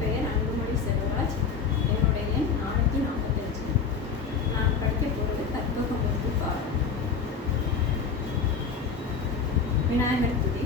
பெயர் அன்புமணி செல்வராஜ் என்னுடைய எண் நானூற்றி நாற்பத்தஞ்சு நான் படிக்க போவது தத்துவம் ஒன்று பாடம் விநாயகர் துதி